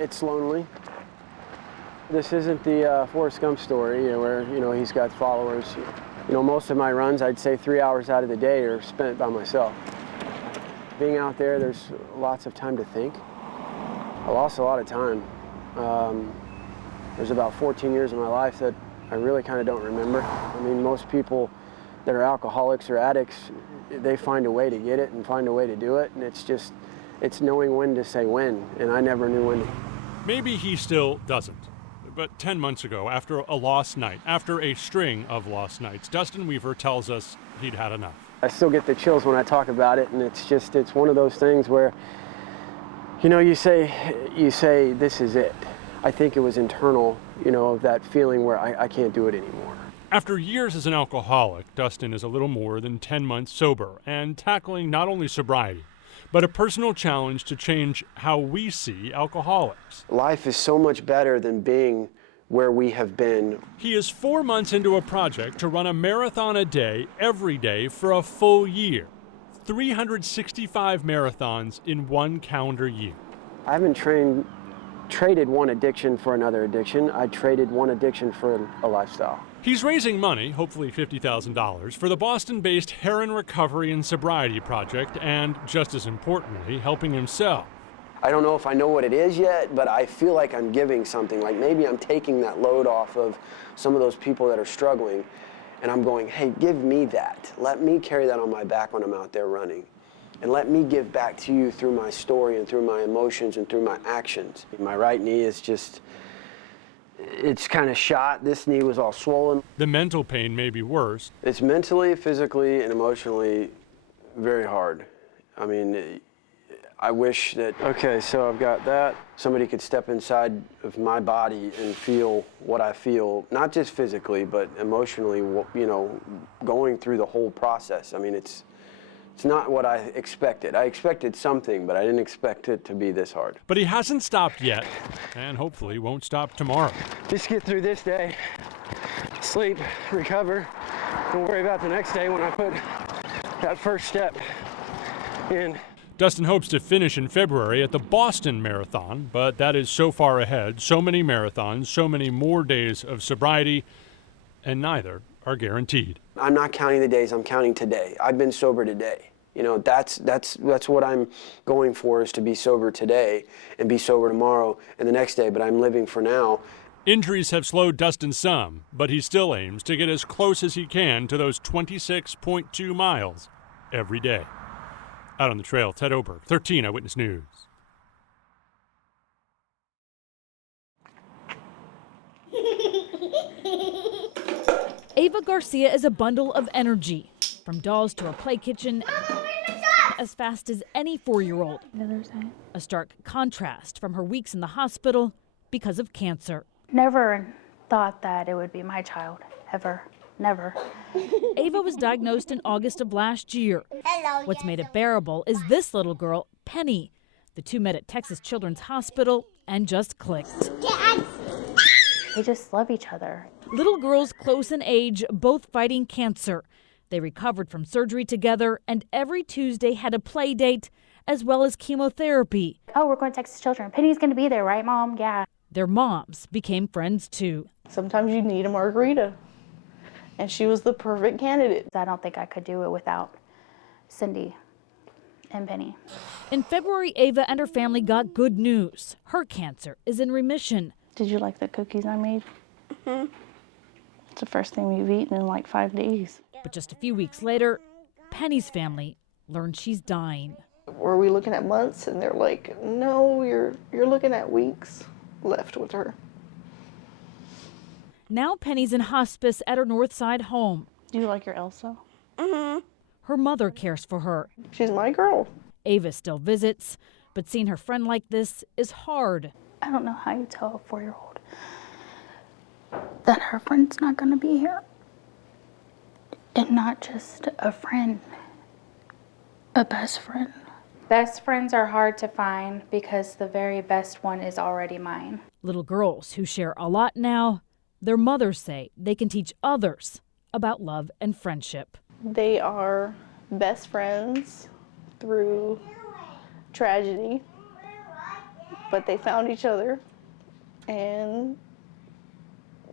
It's lonely. This isn't the Forrest Gump story where, he's got followers. Most of my runs, I'd say 3 hours out of the day are spent by myself. Being out there, there's lots of time to think. I lost a lot of time. There's about 14 years of my life that I really kind of don't remember. I mean, most people that are alcoholics or addicts, they find a way to get it and find a way to do it, and it's knowing when to say when, and I never knew when. Maybe he still doesn't. But 10 months ago, after a lost night, after a string of lost nights, Dustin Weaver tells us he'd had enough. I still get the chills when I talk about it, and it's one of those things where, you say, this is it. I think it was internal, of that feeling where I can't do it anymore. After years as an alcoholic, Dustin is a little more than 10 months sober and tackling not only sobriety, but a personal challenge to change how we see alcoholics. Life is so much better than being where we have been. He is 4 months into a project to run a marathon a day, every day, for a full year. 365 marathons in one calendar year. I haven't traded one addiction for another addiction. I traded one addiction for a lifestyle. He's raising money, hopefully $50,000, for the Boston-based Heroin Recovery and Sobriety Project and, just as importantly, helping himself. I don't know if I know what it is yet, but I feel like I'm giving something. Like maybe I'm taking that load off of some of those people that are struggling, and I'm going, hey, give me that. Let me carry that on my back when I'm out there running. And let me give back to you through my story and through my emotions and through my actions. My right knee is it's kind of shot. This knee was all swollen. The mental pain may be worse. It's mentally, physically, and emotionally very hard. I mean, I wish that, okay, so I've got that. Somebody could step inside of my body and feel what I feel, not just physically, but emotionally, going through the whole process. I mean, it's not what I expected. I expected something, but I didn't expect it to be this hard. But he hasn't stopped yet, and hopefully won't stop tomorrow. Just get through this day, sleep, recover. Don't worry about the next day when I put that first step in. Dustin hopes to finish in February at the Boston Marathon, but that is so far ahead, so many marathons, so many more days of sobriety, and neither are guaranteed. I'm not counting the days, I'm counting today. I've been sober today. That's what I'm going for, is to be sober today and be sober tomorrow and the next day, but I'm living for now. Injuries have slowed Dustin some, but he still aims to get as close as he can to those 26.2 miles every day. Out on the trail, Ted Oberg, 13 Eyewitness News. Ava Garcia is a bundle of energy. From dolls to a play kitchen, as fast as any 4-year-old. A stark contrast from her weeks in the hospital because of cancer. Never thought that it would be my child, ever. Never. Ava was diagnosed in August of last year. What's made it bearable is this little girl, Penny. The two met at Texas Children's Hospital and just clicked. They just love each other. Little girls close in age, both fighting cancer. They recovered from surgery together and every Tuesday had a play date as well as chemotherapy. Oh, we're going to Texas Children. Penny's going to be there, right, Mom? Yeah. Their moms became friends too. Sometimes you need a margarita, and she was the perfect candidate. I don't think I could do it without Cindy and Penny. In February, Ava and her family got good news. Her cancer is in remission. Did you like the cookies I made? Mm-hmm. It's the first thing we've eaten in like 5 days. But just a few weeks later, Penny's family learned she's dying. Were we looking at months? And they're like, no, you're looking at weeks left with her. Now Penny's in hospice at her Northside home. Do you like your Elsa? Mm-hmm. Her mother cares for her. She's my girl. Ava still visits, but seeing her friend like this is hard. I don't know how you tell a 4-year-old that her friend's not going to be here. And not just a friend, a best friend. Best friends are hard to find because the very best one is already mine. Little girls who share a lot now, their mothers say they can teach others about love and friendship. They are best friends through tragedy but they found each other, and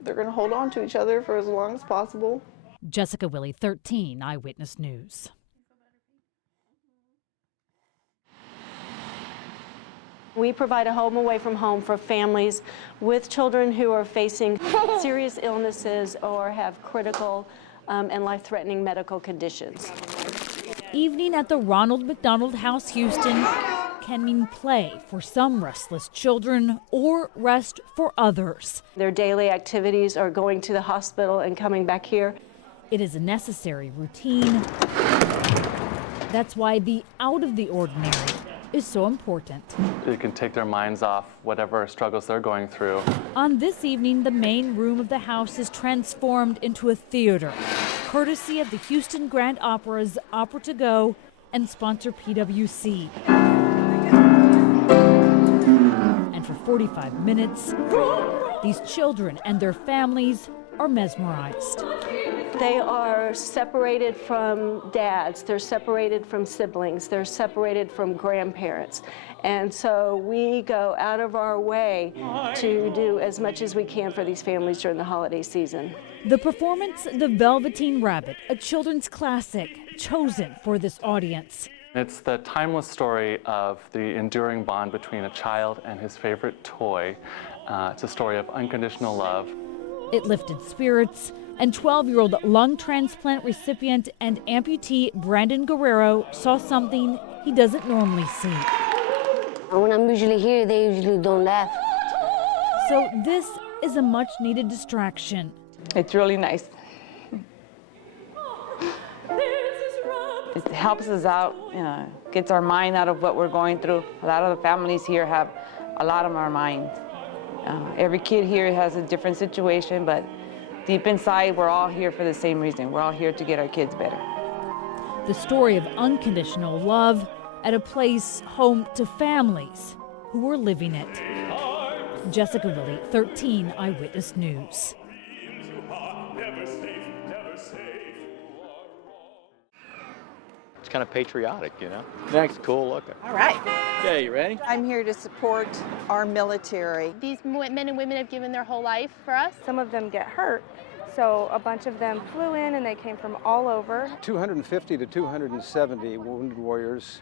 they're going to hold on to each other for as long as possible. Jessica Willie, 13 Eyewitness News. We provide a home away from home for families with children who are facing serious illnesses or have critical and life-threatening medical conditions. Evening at the Ronald McDonald House, Houston, can mean play for some restless children or rest for others. Their daily activities are going to the hospital and coming back here. It is a necessary routine. That's why the out of the ordinary is so important. It can take their minds off whatever struggles they're going through. On this evening, the main room of the house is transformed into a theater, courtesy of the Houston Grand Opera's Opera to Go and sponsor PwC. And for 45 minutes, these children and their families are mesmerized. They are separated from dads, they're separated from siblings, they're separated from grandparents. And so we go out of our way to do as much as we can for these families during the holiday season. The performance, The Velveteen Rabbit, a children's classic chosen for this audience. It's the timeless story of the enduring bond between a child and his favorite toy. It's a story of unconditional love. It lifted spirits, and 12-year-old lung transplant recipient and amputee Brandon Guerrero saw something he doesn't normally see. When I'm usually here, they usually don't laugh. So this is a much-needed distraction. It's really nice. It helps us out, gets our mind out of what we're going through. A lot of the families here have a lot on our mind. Every kid here has a different situation, but deep inside, we're all here for the same reason. We're all here to get our kids better. The story of unconditional love at a place home to families who are living it. Jessica Willie, 13 Eyewitness News. It's kind of patriotic, you know? It's cool looking. All right. Okay, you ready? I'm here to support our military. These men and women have given their whole life for us. Some of them get hurt, so a bunch of them flew in and they came from all over. 250 to 270 wounded warriors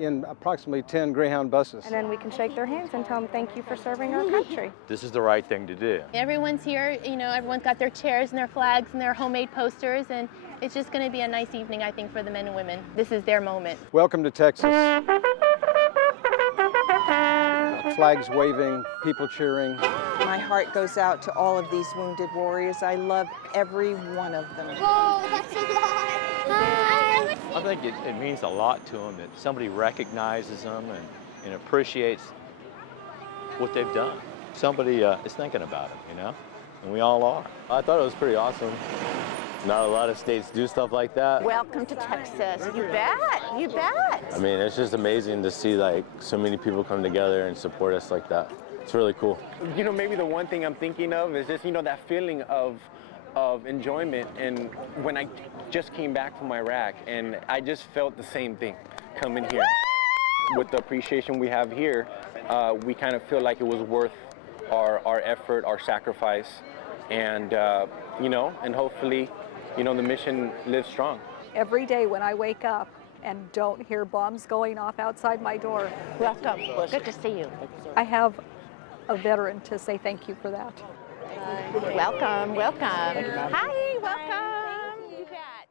in approximately 10 Greyhound buses. And then we can shake their hands and tell them thank you for serving our country. This is the right thing to do. Everyone's here, everyone's got their chairs and their flags and their homemade posters, and it's just going to be a nice evening, I think, for the men and women. This is their moment. Welcome to Texas. Flags waving, people cheering. My heart goes out to all of these wounded warriors. I love every one of them. Whoa, that's a lot. Hi. I think it means a lot to them that somebody recognizes them and appreciates what they've done. Somebody is thinking about them, and we all are. I thought it was pretty awesome. Not a lot of states do stuff like that. Welcome to Texas. You bet. You bet. I mean, it's just amazing to see so many people come together and support us like that. It's really cool. Maybe the one thing I'm thinking of is just, that feeling of enjoyment. And when I just came back from Iraq, and I just felt the same thing coming here. With the appreciation we have here, we kind of feel like it was worth our effort, our sacrifice, and and hopefully, the mission lives strong. Every day when I wake up and don't hear bombs going off outside my door. Welcome. Good to see you. I have a veteran to say thank you for that. Welcome. Welcome. Hi. Welcome. You bet.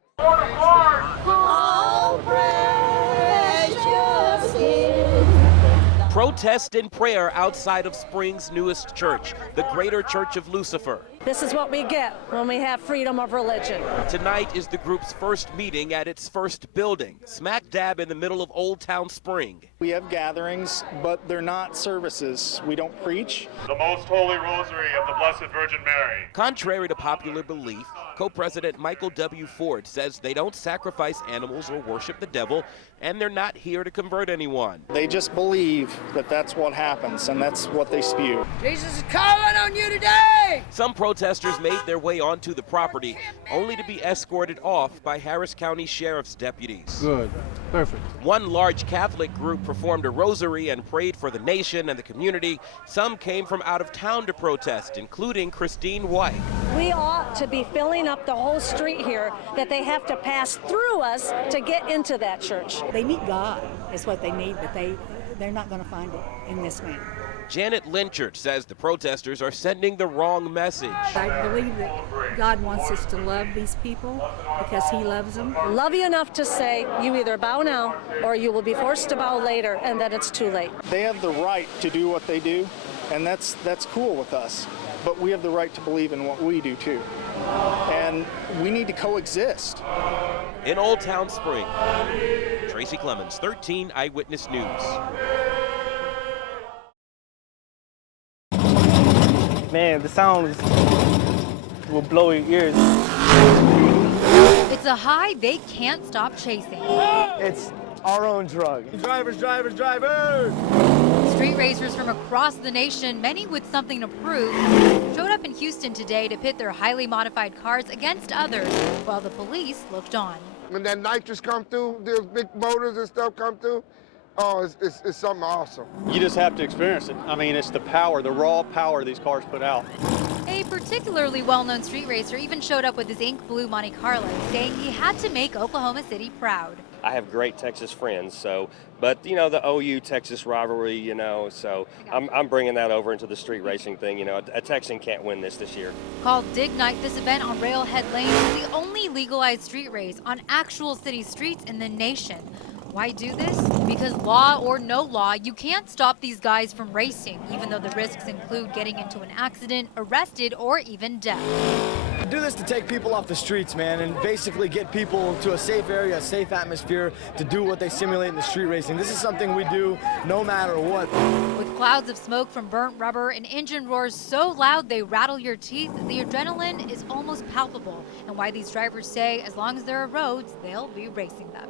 All precious is. Protest and prayer outside of Spring's newest church, the Greater Church of Lucifer. This is what we get when we have freedom of religion. Tonight is the group's first meeting at its first building, smack dab in the middle of Old Town Spring. We have gatherings, but they're not services. We don't preach. The Most Holy Rosary of the Blessed Virgin Mary. Contrary to popular belief, co-president Michael W. Ford says they don't sacrifice animals or worship the devil, and they're not here to convert anyone. They just believe that that's what happens, and that's what they spew. Jesus is calling on you today! Some protesters made their way onto the property, only to be escorted off by Harris County Sheriff's deputies. Good. Perfect. One large Catholic group performed a rosary and prayed for the nation and the community. Some came from out of town to protest, including Christine White. We ought to be filling up the whole street here, that they have to pass through us to get into that church. They need God is what they need, but they're not going to find it in this man. Janet Lynchard says the protesters are sending the wrong message. I believe that God wants us to love these people because he loves them. Love you enough to say you either bow now or you will be forced to bow later, and then it's too late. They have the right to do what they do, and that's cool with us. But we have the right to believe in what we do too. And we need to coexist. In Old Town Spring, Tracy Clemens, 13 Eyewitness News. Man, the sounds will blow your ears. It's a high they can't stop chasing. It's our own drug. Drivers, drivers, drivers! Street racers from across the nation, many with something to prove, showed up in Houston today to pit their highly modified cars against others while the police looked on. When that nitrous come through, those big motors and stuff come through, oh, it's something awesome. You just have to experience it. I mean, it's the power, the raw power these cars put out. A particularly well-known street racer even showed up with his ink blue Monte Carlo, saying he had to make Oklahoma City proud. I have great Texas friends, but you know, the OU Texas rivalry, you know, so I'm bringing that over into the street racing thing. You know, a Texan can't win this year. Called Dig Night, this event on Railhead Lane is the only legalized street race on actual city streets in the nation. Why do this? Because law or no law, you can't stop these guys from racing, even though the risks include getting into an accident, arrested, or even death. We do this to take people off the streets, man, and basically get people to a safe area, a safe atmosphere to do what they simulate in the street racing. This is something we do no matter what. With clouds of smoke from burnt rubber and engine roars so loud they rattle your teeth, the adrenaline is almost palpable, and why these drivers say as long as there are roads, they'll be racing them.